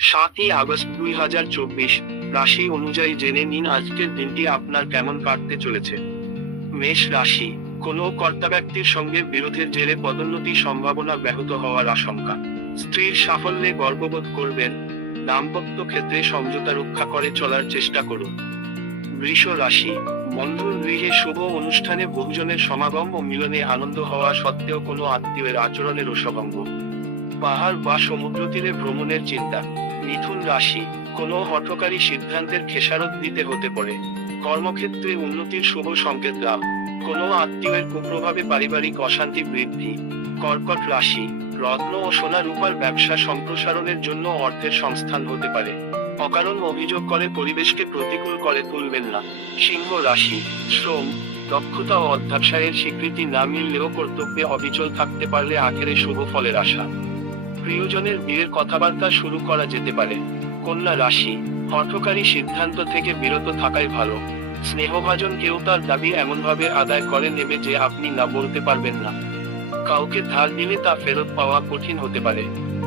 7ই August 2024। রাশি অনুযায়ী জেনে নিন আজকের দিনটি আপনার কেমন কাটতে চলেছে। মেষ রাশি, কোনো কর্তাব্যক্তির সঙ্গে বিরোধের জেরে পদোন্নতি সম্ভাবনা ব্যাহত হওয়ার আশঙ্কা। স্ত্রীর সাফল্যে গর্ববোধ করবেন। দাম্পত্য ক্ষেত্রে সমঝোতা রক্ষা করে চলার চেষ্টা করুন। বৃষ রাশি, বন্ধুর গৃহে শুভ অনুষ্ঠানে বহুজনের সমাগম ও মিলনে আনন্দ হওয়া সত্ত্বেও কোনো আত্মীয়ের আচরণের রসভঙ্গ। পাহাড় বা সমুদ্র তীরে ভ্রমণের চিন্তা। মিথুন রাশি, কোনো হঠকারী সিদ্ধান্তের খেসারত দিতে হতে পারে। কর্মক্ষেত্রে উন্নতির শুভ সংকেত লাভ। কোনো আত্মীয়ের কুপ্রভাবে পারিবারিক অশান্তি বৃদ্ধি। কর্কট রাশি, রত্ন ও সোনা রূপার ব্যবসা সম্প্রসারণের জন্য অর্থের সংস্থান হতে পারে। অকারণ অভিযোগ করে পরিবেশকে প্রতিকূল করে তুলবেন না। সিংহ রাশি, শ্রম, দক্ষতা ও অধ্যবসায়ের স্বীকৃতি না মিললেও কর্তব্যে অবিচল থাকতে পারলে আখেরে শুভ ফলের আশা। প্রিয়জনের বিয়ের কথাবার্তা শুরু করা যেতে পারে। কন্যা রাশি, হঠকারী সিদ্ধান্ত থেকে বিরত থাকাই ভালো। স্নেহভাজন কেউ তার দাবি এমনভাবে আদায় করে নেবে যে আপনি না বলতে পারবেন না। কাউকে ধার দিলে তা ফেরত পাওয়া কঠিন হতে পারে।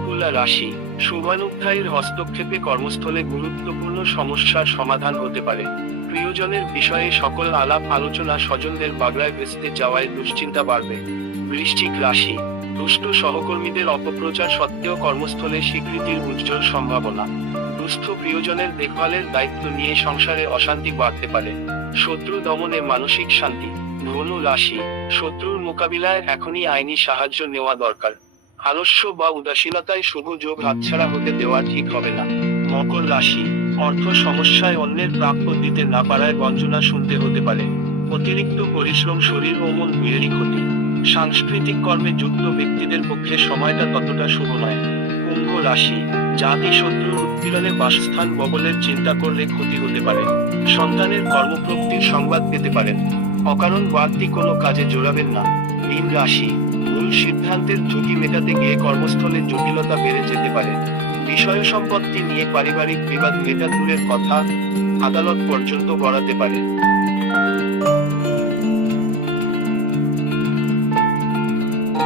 তুলা রাশি, শুভানুধ্যায়ীর হস্তক্ষেপে কর্মস্থলে গুরুত্বপূর্ণ সমস্যার সমাধান হতে পারে। প্রিয়জনের বিষয়ে সকল আলাপ আলোচনা স্বজনদের বাগড়ায় ভেস্তে যাওয়ায় দুশ্চিন্তা বাড়বে। বৃশ্চিক রাশি, দুষ্ট সহকর্মীদের অপপ্রচার সত্ত্বেও কর্মস্থলে স্বীকৃতির উজ্জ্বল সম্ভাবনা। দুস্থ প্রিয়জনের দেখভালের দায়িত্ব নিয়ে সংসারে অশান্তি বাড়তে পারে। শত্রু দমনে মানসিক শান্তি। ধনু রাশি, শত্রুর মোকাবিলায় এখনই আইনি সাহায্য নেওয়া দরকার। আলস্য বা উদাসীনতায় শুভ যোগ হাতছাড়া হতে দেওয়া ঠিক হবে না। মকর রাশি, অর্থ সমস্যায় অন্যের প্রাপ্য দিতে না পারায় গঞ্জনা শুনতে হতে পারে। অতিরিক্ত পরিশ্রম শরীর ও মন দুয়েরই ক্ষতি। সাংস্কৃতিক কর্মে যুক্ত ব্যক্তিদের পক্ষে সময়টা ততটা শুভ নয়। কুম্ভ রাশি, জাতি শত্রুর উৎপীড়নে বাসস্থান বদলের চিন্তা করলে ক্ষতি হতে পারে। সন্তানের কর্মপ্রাপ্তির সংবাদ পেতে পারেন। অকারণ বাড়তি কোনো কাজে জড়াবেন না। মীন রাশি, ভুল সিদ্ধান্তের ঝুঁকি মেটাতে গিয়ে কর্মস্থলে জটিলতা বেড়ে যেতে পারে। বিষয় সম্পত্তি নিয়ে পারিবারিক বিবাদ মেটা দূরের কথা, আদালত পর্যন্ত গড়াতে পারে।